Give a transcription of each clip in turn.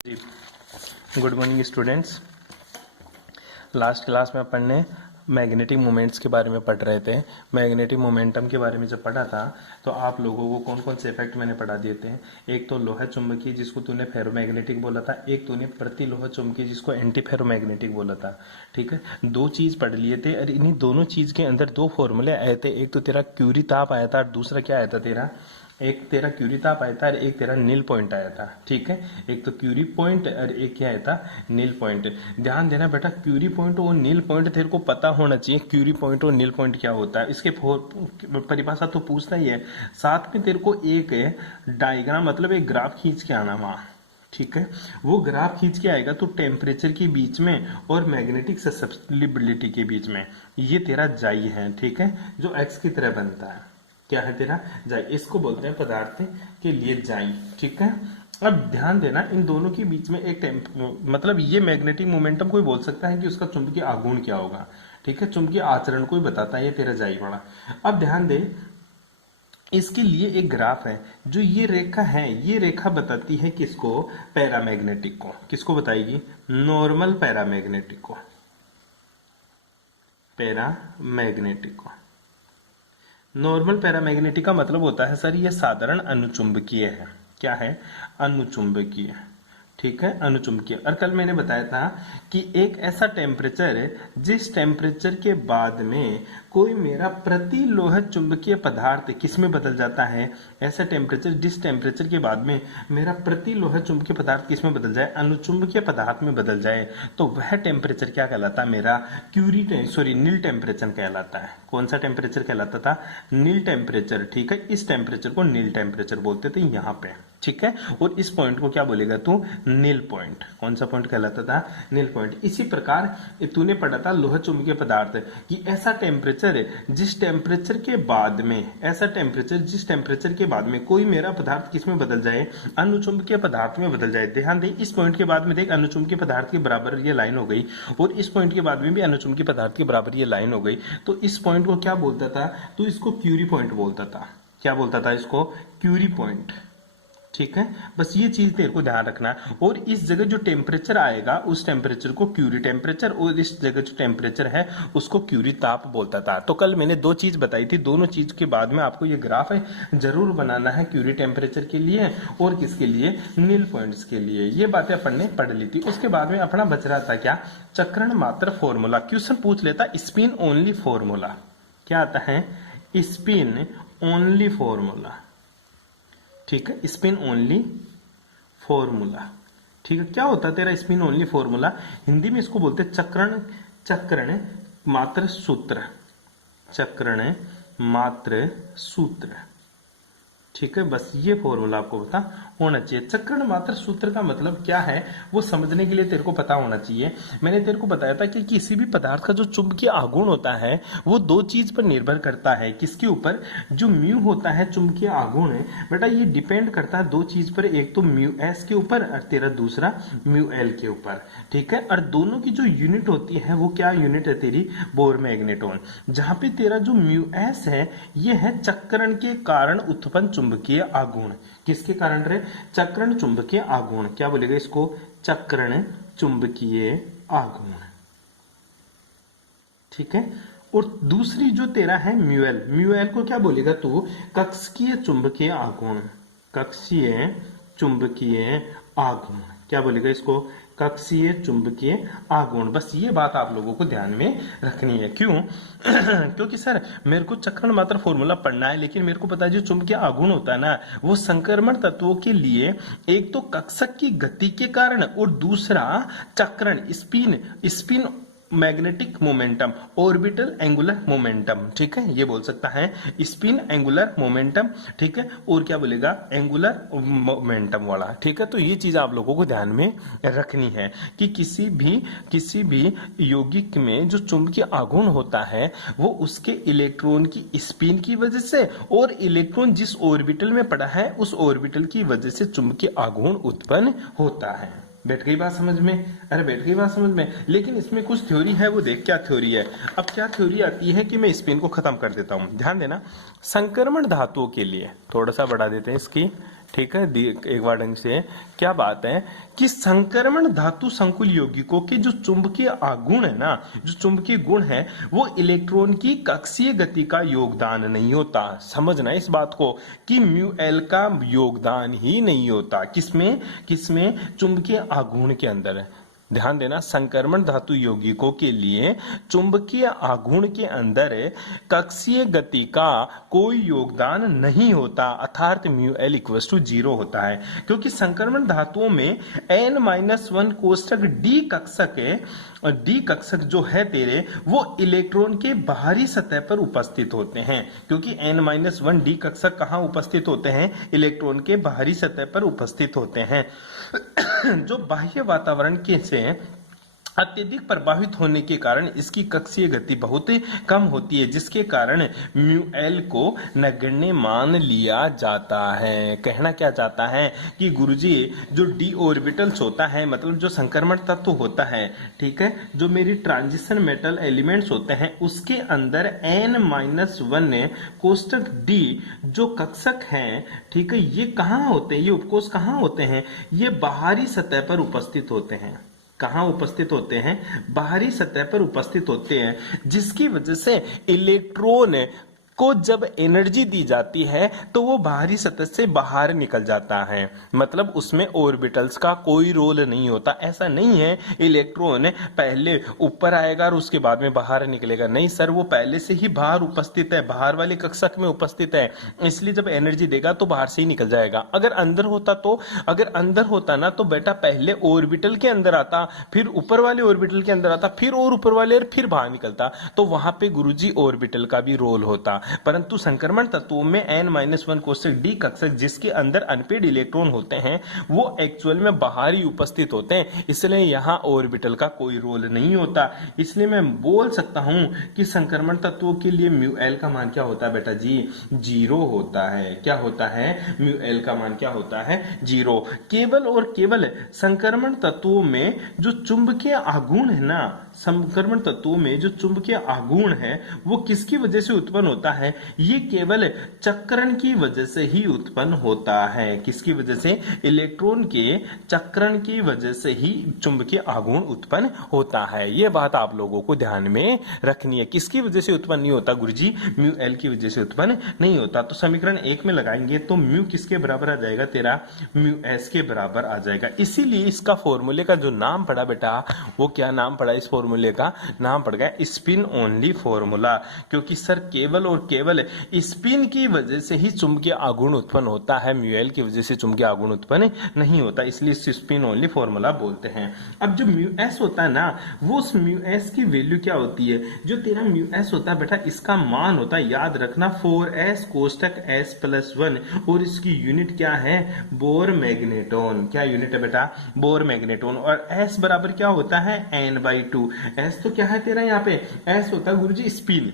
जी, good morning students. Last class में अपन ने मैग्नेटिक मोमेंट्स के बारे में पढ़ रहे थे। मैग्नेटिक मोमेंटम के बारे में जब पढ़ा था तो आप लोगों को कौन कौन से इफेक्ट मैंने पढ़ा दिए थे। एक तो लोहा चुंबकीय जिसको तूने फेरोमैग्नेटिक बोला था, एक तूने प्रति लोहा चुंबकीय जिसको एंटी फेरोमैग्नेटिक बोला था। ठीक है, दो चीज पढ़ लिए थे और इन्हीं दोनों चीज के अंदर दो फॉर्मूले आए थे। एक तो तेरा क्यूरी ताप आया था और दूसरा क्या आया था तेरा, एक तेरा क्यूरी ताप आया था और एक तेरा नील पॉइंट आया था। ठीक है, एक तो क्यूरी पॉइंट और एक क्या आया था, नील पॉइंट। ध्यान देना बेटा, क्यूरी पॉइंट और नील पॉइंट तेरे को पता होना चाहिए। क्यूरी पॉइंट और नील पॉइंट क्या होता है, इसके परिभाषा तो पूछता ही है। साथ में तेरे को एक डायग्राम मतलब एक ग्राफ खींच के आना वहां। ठीक है, वो ग्राफ खींच के आएगा तो टेम्परेचर के बीच में और मैग्नेटिक ससेप्टिबिलिटी के बीच में ये तेरा जाई है। ठीक है, जो एक्स की तरह बनता है। क्या है तेरा जाई, इसको बोलते हैं पदार्थ के लिए जाई। ठीक है, अब ध्यान देना इन दोनों के बीच में एक मतलब ये मैग्नेटिक मोमेंटम कोई बोल सकता है कि उसका चुंबकीय आघूर्ण क्या होगा। ठीक है, चुंबकीय आचरण कोई बताता है, ये तेरा जाई पड़ा। अब ध्यान दे, इसके लिए एक ग्राफ है। जो ये रेखा है, ये रेखा बताती है किसको, पैरामैग्नेटिक को। किसको बताएगी, नॉर्मल पैरामैग्नेटिक को, पैरामैग्नेटिक को। नॉर्मल पैरामैग्नेटिक का मतलब होता है सर ये साधारण अनुचुंबकीय है। क्या है, अनुचुंबकीय। ठीक है, अनुचुंबकीय। और कल मैंने बताया था कि एक ऐसा टेम्परेचर है जिस टेम्परेचर के बाद में कोई मेरा प्रति लोह चुंबकीय पदार्थ किस में बदल जाता है। ऐसा टेम्परेचर जिस टेम्परेचर के बाद में मेरा प्रति लोह चुंबकीय पदार्थ किस में बदल जाए, अनुचुंबकीय पदार्थ में बदल जाए, तो वह टेम्परेचर क्या कहलाता है, मेरा नील टेम्परेचर कहलाता है। कौन सा टेम्परेचर कहलाता था, नील टेम्परेचर। ठीक है, इस टेम्परेचर को नील टेम्परेचर बोलते थे यहाँ पे। ठीक है, और इस पॉइंट को क्या बोलेगा तू, नील पॉइंट। कौन सा पॉइंट कहलाता था, नील पॉइंट। इसी प्रकार तूने पढ़ा था लोह चुंबकीय पदार्थ कि ऐसा टेम्परेचर जिस टेम्परेचर के बाद में, ऐसा टेम्परेचर जिस टेम्परेचर के बाद में कोई मेरा पदार्थ किस में बदल जाए, अनुचुंबकीय पदार्थ में बदल जाए। ध्यान दे, इस पॉइंट के बाद में देख अनुचुंबकीय पदार्थ के बराबर ये लाइन हो गई और इस पॉइंट के बाद में भी अनुचुंबकीय पदार्थ के बराबर ये लाइन हो गई। तो इस पॉइंट को क्या बोलता था, तो इसको क्यूरी पॉइंट बोलता था। क्या बोलता था इसको, क्यूरी पॉइंट। ठीक है, बस ये चीज तेरे को ध्यान रखना। और इस जगह जो टेम्परेचर आएगा उस टेम्परेचर को क्यूरी टेम्परेचर, और इस जगह जो टेम्परेचर है उसको क्यूरी ताप बोलता था। तो कल मैंने दो चीज बताई थी, दोनों चीज के बाद में आपको ये ग्राफ है जरूर बनाना है, क्यूरी टेम्परेचर के लिए और किसके लिए, नील पॉइंट्स के लिए। ये बातें अपन ने पढ़ ली थी। उसके बाद में अपना बच रहा था क्या, चक्रण मात्र फॉर्मूला। क्वेश्चन पूछ लेता स्पिन ओनली फॉर्मूला। क्या आता है, स्पिन ओनली फॉर्मूला। ठीक है, स्पिन ओनली फॉर्मूला। ठीक है, क्या होता है तेरा स्पिन ओनली फॉर्मूला, हिंदी में इसको बोलते हैं चक्रण मात्र सूत्र, चक्रण मात्र सूत्र। ठीक है, बस ये फॉर्मूला आपको पता होना चाहिए। चक्रण मात्र सूत्र का मतलब क्या है वो समझने के लिए तेरे को पता होना चाहिए। मैंने तेरे को बताया था कि किसी भी पदार्थ का जो चुंबकीय आघूर्ण होता है वो दो चीज पर निर्भर करता है। किसके ऊपर, जो म्यू होता है चुंबकीय आघूर्ण बेटा, ये डिपेंड करता है दो चीज पर, एक तो म्यू एस के ऊपर और तेरा दूसरा म्यू एल के ऊपर। ठीक है, और दोनों की जो यूनिट होती है वो क्या यूनिट है तेरी, बोर मैग्नेटॉन। जहां पे तेरा जो म्यू एस है ये है चक्रण के कारण उत्पन्न चुंबकीय आघूर्ण। किसके कारण रे, चक्रण चुंबकीय आघूर्ण। क्या बोलेगा इसको, चक्रण चुंबकीय आघूर्ण। ठीक है, और दूसरी जो तेरा है म्यूएल, म्यूएल को क्या बोलेगा तू, कक्षीय चुंबकीय आघूर्ण, कक्षीय चुंबकीय आघूर्ण। क्या बोलेगा इसको, कक्षीय चुंबकीय आघूर्ण। बस ये बात आप लोगों को ध्यान में रखनी है। क्यों क्योंकि सर मेरे को चक्रण मात्र फॉर्मूला पढ़ना है, लेकिन मेरे को पता है जो चुंबकीय आघूर्ण होता है ना वो संक्रमण तत्वों के लिए एक तो कक्षक की गति के कारण और दूसरा चक्रण spin magnetic momentum, orbital angular momentum. ठीक है, ये बोल सकता है स्पिन एंगुलर मोमेंटम। ठीक है, और क्या बोलेगा, एंगुलर मोमेंटम वाला। ठीक है, तो ये चीज आप लोगों को ध्यान में रखनी है कि किसी भी यौगिक में जो चुंबकीय आघूर्ण होता है वो उसके इलेक्ट्रॉन की स्पिन की वजह से और इलेक्ट्रॉन जिस ऑर्बिटल में पड़ा है उस ऑर्बिटल की वजह से चुंबकीय आघूर्ण उत्पन्न होता है। बैठ गई बात समझ में, अरे बैठ गई बात समझ में। लेकिन इसमें कुछ थ्योरी है, वो देख क्या थ्योरी है। अब क्या थ्योरी आती है कि मैं स्पिन को खत्म कर देता हूं। ध्यान देना, संक्रमण धातुओं के लिए थोड़ा सा बढ़ा देते हैं इसकी ठीक है, एक बार ढंग से क्या बात है कि संक्रमण धातु संकुल यौगिकों के जो चुंबकीय आघूर्ण है ना, जो चुंबकीय गुण है, वो इलेक्ट्रॉन की कक्षीय गति का योगदान नहीं होता। समझना इस बात को कि म्यू एल का योगदान ही नहीं होता किसमें, चुंबकीय आघूर्ण के अंदर। ध्यान देना, संक्रमण धातु यौगिकों के लिए चुंबकीय आघूर्ण के अंदर कक्षीय गति का कोई योगदान नहीं होता, अर्थात म्यू एल इक्वल टू 0 होता है, क्योंकि संक्रमण धातुओं में n-1 कोष्टक डी कक्षक है, और डी कक्षक जो है तेरे वो इलेक्ट्रॉन के बाहरी सतह पर उपस्थित होते हैं, क्योंकि n-1 डी कक्षक कहाँ उपस्थित होते हैं, इलेक्ट्रॉन के बाहरी सतह पर उपस्थित होते हैं जो बाह्य वातावरण के से अत्यधिक प्रभावित होने के कारण इसकी कक्षीय गति बहुत कम होती है, जिसके कारण म्यू एल को नगण्य मान लिया जाता है। कहना क्या चाहता है कि गुरुजी जो डी ऑर्बिटल्स होता है, मतलब जो संक्रमण तत्व होता है, ठीक है, जो मेरी ट्रांजिशन मेटल एलिमेंट्स होते हैं, उसके अंदर n-1 कोष्टक डी जो कक्षक हैं, ठीक है, ये कहाँ होते हैं, ये उपकोष कहाँ होते हैं, ये बाहरी सतह पर उपस्थित होते हैं। कहाँ उपस्थित होते हैं, बाहरी सतह पर उपस्थित होते हैं, जिसकी वजह से इलेक्ट्रॉन को जब एनर्जी दी जाती है तो वो बाहरी सतह से बाहर निकल जाता है, मतलब उसमें ऑर्बिटल्स का कोई रोल नहीं होता। ऐसा नहीं है इलेक्ट्रॉन पहले ऊपर आएगा और उसके बाद में बाहर निकलेगा, नहीं सर, वो पहले से ही बाहर उपस्थित है, बाहर वाले कक्षक में उपस्थित है, इसलिए जब एनर्जी देगा तो बाहर से ही निकल जाएगा। अगर अंदर होता ना तो बेटा पहले ऑर्बिटल के अंदर आता, फिर ऊपर वाले ऑर्बिटल के अंदर आता, फिर और ऊपर वाले और फिर बाहर निकलता, तो वहां पे गुरुजी ऑर्बिटल का भी रोल होता। परंतु संक्रमण तत्वों में n-1 कोष्टक डी कक्षक जिसके अंदर अनपेड इलेक्ट्रॉन होते हैं वो एक्चुअल में बाहर ही उपस्थित होते हैं, इसलिए यहां ऑर्बिटल का कोई रोल नहीं होता। इसलिए मैं बोल सकता हूं कि संक्रमण तत्वों के लिए म्यू एल का मान क्या होता है बेटा जी, 0 होता है। क्या होता है, म्यू एल का मान क्या होता है, 0। केवल और केवल संक्रमण तत्वों में जो चुंबकीय आघूर्ण है ना, संक्रमण तत्वों में जो चुंबकीय आघूर्ण है वो किसकी वजह से उत्पन्न होता है, ये केवल चक्रण की वजह से ही उत्पन्न होता है। किसकी वजह से, इलेक्ट्रॉन के चक्रण की वजह से ही चुंबकीय आघूर्ण उत्पन्न होता है। ये बात आप लोगों को ध्यान में रखनी है। किसकी वजह से उत्पन्न नहीं होता गुरुजी, म्यू एल की वजह से उत्पन्न नहीं होता। तो समीकरण 1 में लगाएंगे तो म्यू किसके बराबर आ जाएगा, तेरा म्यू एस के बराबर आ जाएगा। इसीलिए इसका फॉर्मूले का जो नाम पड़ा बेटा, वो क्या नाम पड़ा, इस फॉर्मूले का नाम पड़ गया स्पिन ओनली फॉर्मूला, क्योंकि सर केवल और केवल स्पिन की वजह से ही चुंबकीय आघूर्ण उत्पन्न होता है, म्यू एल की वजह से चुंबकीय आघूर्ण उत्पन्न नहीं होता, इसलिए स्पिन ओनली फॉर्मूला बोलते हैं। अब जो म्यू एस होता है ना, वो उस म्यू एस की वैल्यू क्या होती है, जो तेरा म्यू एस होता है बेटा, इसका मान होता है, याद रखना, 4s कोष्टक s+1, और इसकी यूनिट क्या है, बोर मैग्नेटोन। क्या यूनिट है बेटा, बोर मैग्नेटोन। और s बराबर क्या होता है, n/2। s तो क्या है तेरा, यहाँ पे s होता है गुरुजी स्पिन।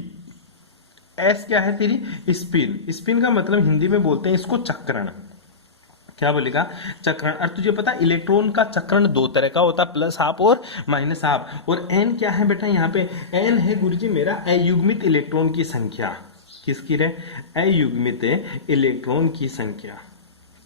एस क्या है तेरी, स्पिन। स्पिन का मतलब हिंदी में बोलते हैं इसको चक्रण। क्या बोलेगा, चक्रण। और तुझे पता इलेक्ट्रॉन का चक्रण 2 तरह का होता है, प्लस हाफ और माइनस हाफ। और एन क्या है बेटा, यहाँ पे एन है गुरुजी मेरा अयुग्मित इलेक्ट्रॉन की संख्या। किसकी रे, अयुग्मित इलेक्ट्रॉन की संख्या।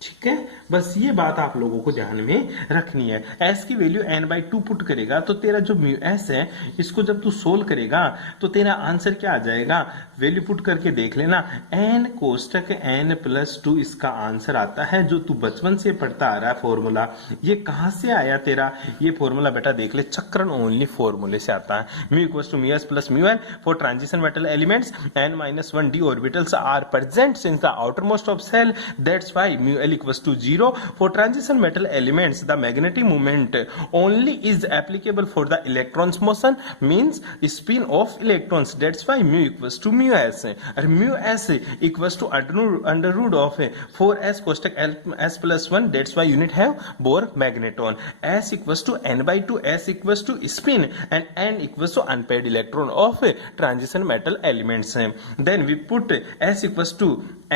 ठीक है, बस ये बात आप लोगों को ध्यान में रखनी है। s की वैल्यू n/2 पुट करेगा तो तेरा जो म्यू s है, इसको जब तू सोल्व करेगा तो तेरा आंसर क्या आ जाएगा, वैल्यू पुट करके देख लेना, n कोष्टक n+2 इसका आंसर आता है, जो तू बचपन से पढ़ता आ रहा है फॉर्मूला। ये कहां से आया तेरा ये फॉर्मूला बेटा, देख ले, चक्रण ओनली फॉर्मूले से आता है। Mu equals to mu s plus mu n for transition metal elements, n-1 d orbitals are present since the outermost of cell, that's why mu L equals to 0. For transition metal elements, the magnetic moment only is applicable for the electrons motion, means spin of electrons. That's why mu equals to mu s. And mu s equals to under root of 4s कोष्टक s+1. That's why unit have Bohr magneton. S equals to n/2. S equals to spin, and n equals to unpaired electron of transition metal elements. Then we put s equals to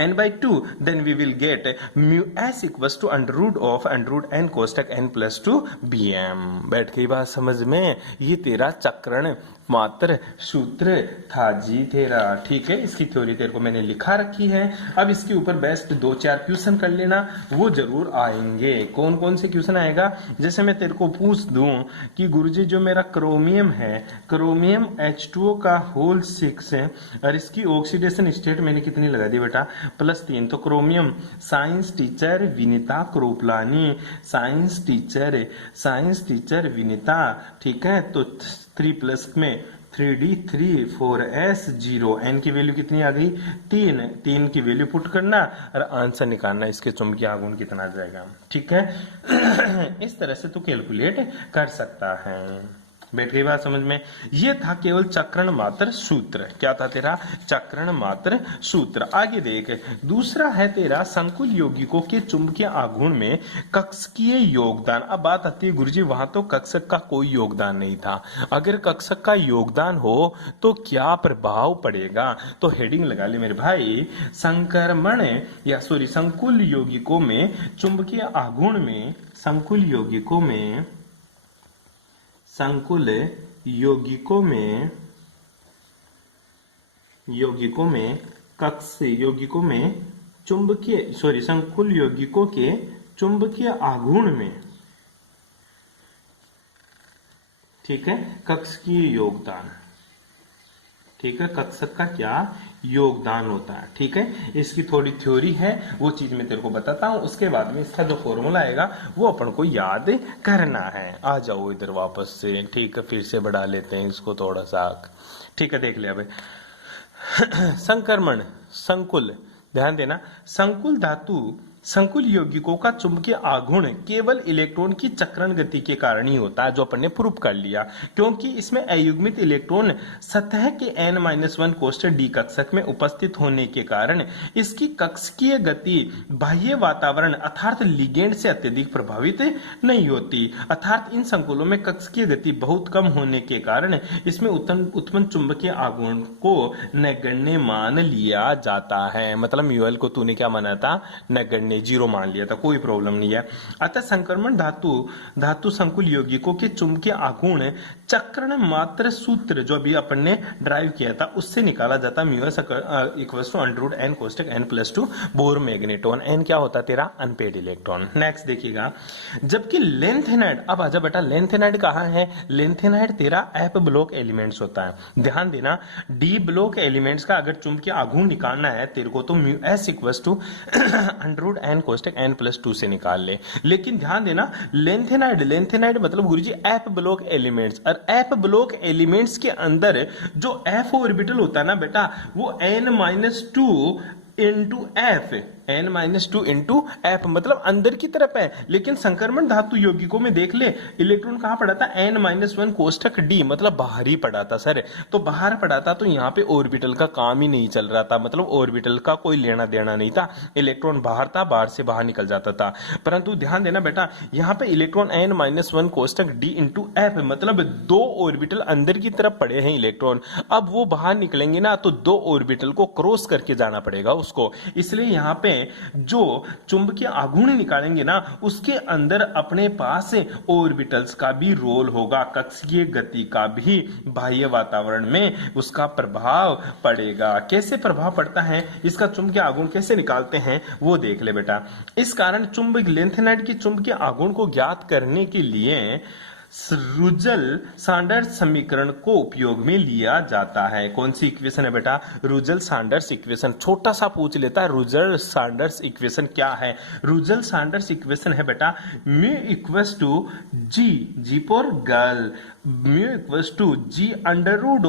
n/2. Then we will get mu s equals to under root n कोष्टक n+2 bm। बैठ गई बात समझ में। ये तेरा चक्रण मात्र सूत्र था जी तेरा। ठीक है, इसकी थ्योरी तेरे को मैंने लिखा रखी है। अब इसके ऊपर बेस्ट 2-4 क्वेश्चन कर लेना, वो जरूर आएंगे। कौन कौन से क्वेश्चन आएगा, जैसे मैं तेरे को पूछ दूं कि गुरुजी जो मेरा क्रोमियम है, क्रोमियम H2O का होल 6 है और इसकी ऑक्सीडेशन स्टेट मैंने कितनी लगा दी बेटा, +3। तो chromium, science teacher Vinita Kroplani, science teacher Vinita. ठीक है, तो 3 प्लस में 3D3 4S 0, n की वैल्यू कितनी आ गई, 3 की वैल्यू पुट करना और आंसर निकालना इसके चुंबकीय आघूर्ण कितना आ जाएगा। ठीक है इस तरह से तू कैलकुलेट कर सकता है। बैठ गई बात समझ में। ये था केवल चक्रण मात्र सूत्र। क्या था तेरा, चक्रण मात्र सूत्र। आगे देख, दूसरा है तेरा संकुल यौगिकों के चुंबकीय आघूर्ण में कक्षकीय योगदान। अब बात आती है गुरुजी वहां तो कक्षक का कोई योगदान नहीं था, अगर कक्षक का योगदान हो तो क्या प्रभाव पड़ेगा। तो हेडिंग लगा ले मेरे भाई, संक्रमण या संकुल यौगिकों में चुंबकीय आघूर्ण में, संकुल यौगिकों में संकुल यौगिकों के चुंबकीय आघूर्ण में, ठीक है, कक्षकीय योगदान। ठीक है, कक्षक का क्या योगदान होता है। ठीक है, इसकी थोड़ी थ्योरी है, वो चीज मैं तेरे को बताता हूं, उसके बाद में इसका जो फॉर्मूला आएगा वो अपन को याद करना है। आ जाओ इधर वापस से। ठीक है, फिर से बढ़ा लेते हैं इसको थोड़ा सा। ठीक है, देख ले अब संक्रमण, संकुल, ध्यान देना, संकुल धातु, संकुल यौगिकों का चुंबकीय आघूर्ण केवल इलेक्ट्रॉन की चक्रण गति के कारण ही होता है, जो अपन ने प्रूफ कर लिया, क्योंकि इसमें अयुग्मित इलेक्ट्रॉन सतह के n-1 कोष्ठक d कक्षक में उपस्थित होने के कारण इसकी कक्षकीय गति बाह्य वातावरण अर्थात लिगेंड से अत्यधिक प्रभावित नहीं होती। अर्थात इन संकुलों में कक्षकीय गति बहुत कम होने के कारण इसमें उत्पन्न चुंबकीय आघूर्ण को नगण्य मान लिया जाता है। मतलब म्यूएल को तूने क्या माना था, नगण्य, 0 मान लिया था, कोई प्रॉब्लम नहीं है। अतः संक्रमण धातु संकुल यौगिकों के चुंबकीय आघूर्ण चक्रण मात्र सूत्र जो अभी अपन ने ड्राइव किया था उससे निकाला जाता। म्यूएस इक्वल्स टू √n कोष्ठक n+2 बोर मैग्नेटॉन। n क्या होता तेरा, अनपेड इलेक्ट्रॉन। नेक्स्ट देखिएगा, जबकि लेंथेनाइड, अब आजा बेटा, लेंथेनाइड कहाँ है, लेंथेनाइड तेरा f ब्लॉक एलिमेंट्स होता है। ध्यान देना, d ब्लॉक एलिमेंट्स का अगर चुंबकीय आघूर्ण निकालना है तेरे को तो म्यूएस इक्वल्स टू √n कोष्ठक n+2 से निकाल ले। लेकिन ध्यान देना, लेंथेनाइड मतलब गुरुजी f ब्लॉक एलिमेंट्स, और f ब्लॉक एलिमेंट्स के अंदर जो f ऑर्बिटल होता है ना बेटा, वो n-2 into F, n-2 into F, मतलब अंदर की तरफ है। लेकिन संक्रमण धातु यौगिकों में देख ले, इलेक्ट्रॉन कहां पड़ा था, n-1 कोष्ठक d, मतलब बाहर ही पड़ा था सर। तो बाहर पड़ा था तो यहाँ पे ऑर्बिटल का काम ही नहीं चल रहा था, मतलब ऑर्बिटल का कोई लेना देना नहीं था। इलेक्ट्रॉन बाहर था, बाहर से बाहर निकल जाता था। परंतु ध्यान देना बेटा, यहाँ पे इलेक्ट्रॉन n-1 कोष्ठक d इंटू एफ, मतलब 2 ऑर्बिटल अंदर की तरफ पड़े हैं इलेक्ट्रॉन। अब वो बाहर निकलेंगे ना तो 2 ऑर्बिटल को क्रॉस करके जाना पड़ेगा उसको, इसलिए यहाँ पे जो चुंबकीय आघूर्ण निकालेंगे ना उसके अंदर अपने पास ऑर्बिटल्स का भी रोल होगा, कक्षीय गति का भी बाह्य वातावरण में उसका प्रभाव पड़ेगा। कैसे प्रभाव पड़ता है, इसका चुंबकीय आघूर्ण कैसे निकालते हैं वो देख ले बेटा। इस कारण चुंबक लेंथेनाइड की चुंबकीय आघूर्ण को ज्ञात करने के लिए रुजल सैंडर्स समीकरण को उपयोग में लिया जाता है। कौन सी इक्वेशन है बेटा, रुजल सैंडर्स इक्वेशन। छोटा सा पूछ लेता है, रुजल सैंडर्स इक्वेशन क्या है। रुजल सैंडर्स इक्वेशन है बेटा, mu equals to g for girl, mu equals to g under root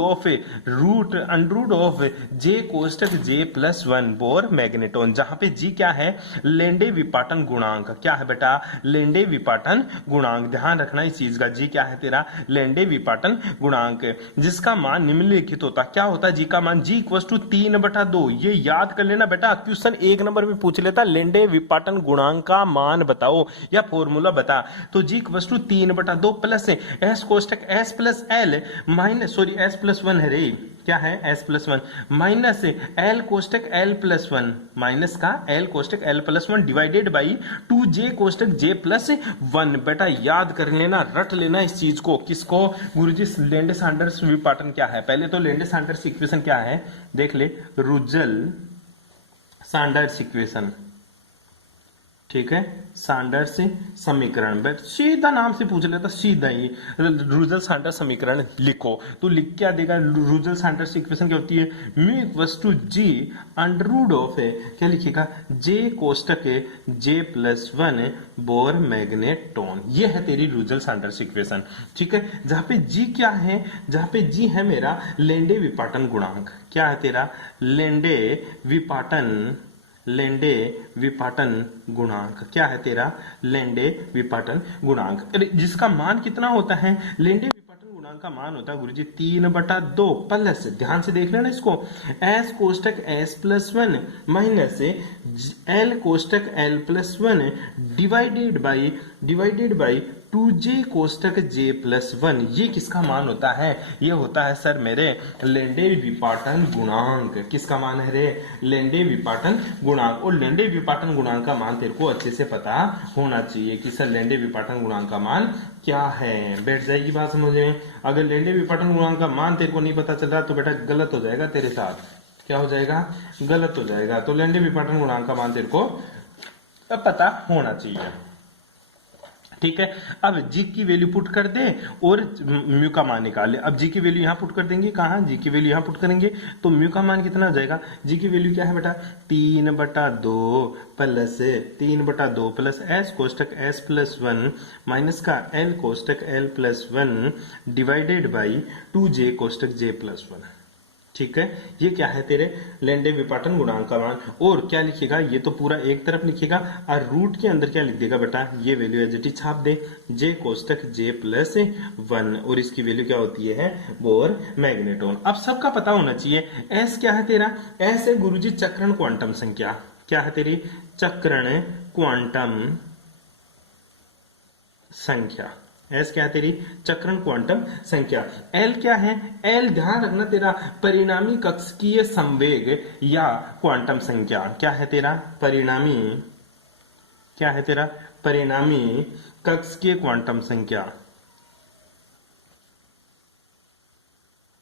of j कोष्ठक j+1 बोर मैग्नेटॉन, जहां पे जी क्या है, लेंडे विपाटन गुणांक। क्या है बेटा, लेंडे विपाटन गुणांक। ध्यान रखना इस चीज का, जी क्या है तेरा, लेंडे विपाटन गुणांक, जिसका मान निम्नलिखित होता। क्या होता है जी का मान, जी इक्वल्स टू 3/2। ये याद कर लेना बेटा, क्वेश्चन 1 नंबर में पूछ लेता, लेंडे विपाटन गुणांक का मान बताओ या फॉर्मूला बता। तो g equals to 3/2 plus s कोष्ठक s plus l minus sorry s plus one है रे, क्या है s plus one minus l कोष्टक एल प्लस वन माइनस का एल कोष्टक l plus one divided by 2j कोष्टक j प्लस वन। बेटा याद कर लेना, रट लेना इस चीज को। किसको? गुरुजी लैंडे-सैंडर्स विपाटन क्या है? पहले तो लैंडे-सैंडर्स इक्वेशन क्या है देख ले, रुजल-सैंडर्स इक्वेशन, ठीक है, सैंडर्स समीकरण। बट सीधा नाम से पूछ लेता, सीधा ही रूजल सैंडर्स समीकरण लिखो तो लिख क्या देगा? रूजल सैंडर्स इक्वेशन क्या होती है? Mu equals to g under root of क्या लिखेगा? जे कोष्टक j plus one Bohr magneton. ये है तेरी रूजल सैंडर्स इक्वेशन, ठीक है। जहां पे जी क्या है? जहां पे जी है मेरा लेंडे विपाटन गुणांक। क्या है तेरा? लेंडे विपाटन गुणांक। क्या है तेरा? लेंडे विपाटन गुणांक, जिसका मान कितना होता है? लेंडे विपाटन गुणांक का मान होता है गुरुजी 3/2 प्लस, ध्यान से देख लेना इसको, एस कोष्टक s plus one minus l कोष्टक l plus one divided by 2j कोष्टक j प्लस वन। ये किसका मान होता है? ये होता है सर मेरे लेंडे विपाटन गुणांक। किसका मान है रे? लेंडे विपाटन गुणांक। और लेंडे विपाटन गुणांक का मान तेरे को अच्छे से पता होना चाहिए कि सर लेंडे विपाटन गुणांक का मान क्या है। बैठ जाएगी बात समझ में? अगर लेंडे विपाटन गुणांक का मान तेरे को नहीं पता चल रहा तो बेटा गलत हो जाएगा तेरे साथ। क्या हो जाएगा? गलत हो जाएगा। तो लेंडे विपाटन गुणांक का मान तेरे को पता होना चाहिए, ठीक है। अब जी की वैल्यू पुट कर दे और म्यू का मान निकाल ले। अब जी की वैल्यू यहां पुट कर देंगे, कहा? जी की वैल्यू यहां पुट करेंगे तो म्यू का मान कितना हो जाएगा? जी की वैल्यू क्या है बेटा? 3/2 प्लस एस कोष्टक एस प्लस वन माइनस का एल कोष्टक l plus one divided by 2j कोष्टक j प्लस वन, ठीक है। ये क्या है तेरे लेंडे विपाटन गुणांक का मान। और क्या लिखेगा? ये तो पूरा एक तरफ लिखेगा और रूट के अंदर क्या लिख देगा बेटा? ये वैल्यू एज इट इज छाप दे, जे कोष्टक जे प्लस वन, और इसकी वैल्यू क्या होती है? Bore magneton. अब सबका पता होना चाहिए एस क्या है तेरा? एस है गुरुजी चक्रण क्वांटम संख्या। क्या है तेरी? चक्रण क्वांटम संख्या। एस क्या है तेरी? चक्रण क्वांटम संख्या। एल क्या है? एल ध्यान रखना तेरा परिणामी कक्षीय संवेग या क्वांटम संख्या। क्या है तेरा? परिणामी, क्या है तेरा? परिणामी कक्षीय क्वांटम संख्या,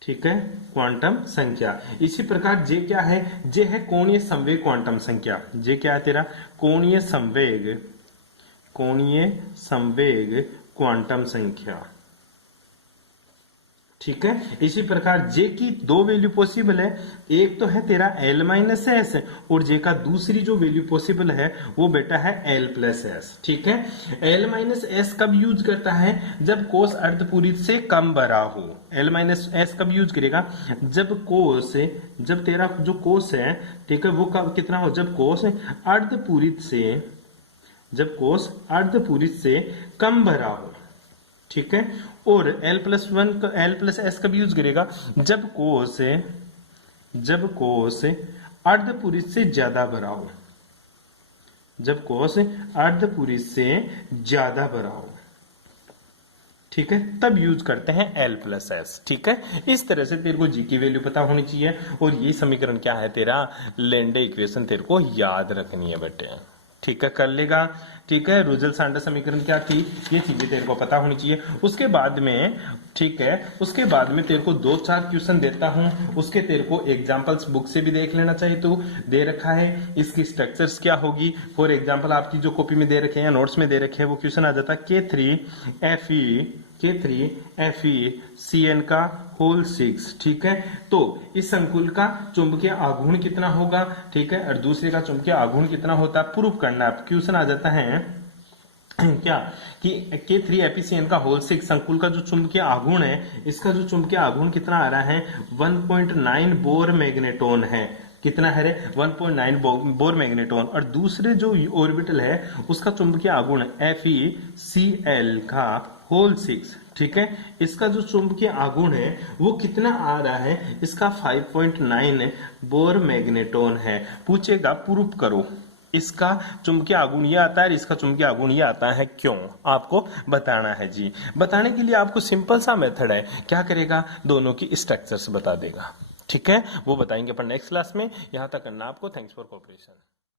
ठीक है, क्वांटम संख्या। इसी प्रकार जे क्या है? जे है कोणीय संवेग क्वांटम संख्या। जे क्या है तेरा? कोणीय संवेग क्वांटम संख्या, ठीक है। इसी प्रकार जे की दो वैल्यू पॉसिबल है, एक तो है तेरा L माइनस एस और जे का दूसरी जो वैल्यू पॉसिबल है वो बेटा है L प्लस एस, ठीक है। L माइनस एस कब यूज करता है? जब कोस अर्धपूरित से कम भरा हो। L माइनस एस कब यूज करेगा? जब तेरा जो कोस है, ठीक है, वो कब कितना हो? जब कोस अर्धपूरित से कम भरा हो, ठीक है। और L प्लस एस कब यूज करेगा? जब कोस अर्धपूरित से ज्यादा भरा हो, जब कोस अर्धपूरित से ज्यादा भरा हो, ठीक है, तब यूज करते हैं L प्लस एस, ठीक है। इस तरह से तेरे को जी की वैल्यू पता होनी चाहिए और ये समीकरण क्या है तेरा? लेंडे इक्वेशन तेरे को याद रखनी है बेटे, ठीक है, कर लेगा, ठीक है। रूजल सैंडर्स समीकरण क्या थी? ये चीजें तेरे को पता होनी चाहिए। उसके बाद में, ठीक है, उसके बाद में तेरे को 2-4 क्वेश्चन देता हूं, उसके तेरे को एग्जांपल्स बुक से भी देख लेना चाहिए। तो दे रखा है इसकी स्ट्रक्चर्स क्या होगी। फॉर एग्जांपल आपकी जो कॉपी में दे रखे हैं या नोट्स में दे रखे हैं वो क्वेश्चन आ जाता है K3FeCN का होल 6, ठीक है। तो इस संकुल का चुंबकीय आघूर्ण कितना होगा, ठीक है, और दूसरे का चुंबकीय आघूर्ण कितना होता है, प्रूफ करना है। क्वेश्चन आ जाता है क्या कि K3FeCN का होल 6 संकुल का जो चुंबकीय आघूर्ण है, इसका जो चुंबकीय आघूर्ण कितना आ रहा है? 1.9 बोर मैग्नेटोन है। कितना है रे? 1.9 बोर मैग्नेटोन। और दूसरे जो ऑर्बिटल है उसका चुंबकीय आघूर्ण FeCl का होल 6, ठीक है। इसका जो चुंबकीय आघूर्ण है वो कितना आ रहा है? इसका 5.9 बोर मैग्नेटोन है। पूछेगा प्रूफ करो, इसका चुंबकीय आघूर्ण ये आता है और इसका चुंबकीय आघूर्ण ये आता है, क्यों आपको बताना है जी। बताने के लिए आपको सिंपल सा मेथड है, क्या करेगा, दोनों की स्ट्रक्चर्स बता देगा। ठीक है, वो बताएंगे अपन नेक्स्ट क्लास में। यहां तक करना आपको। Thanks for cooperation.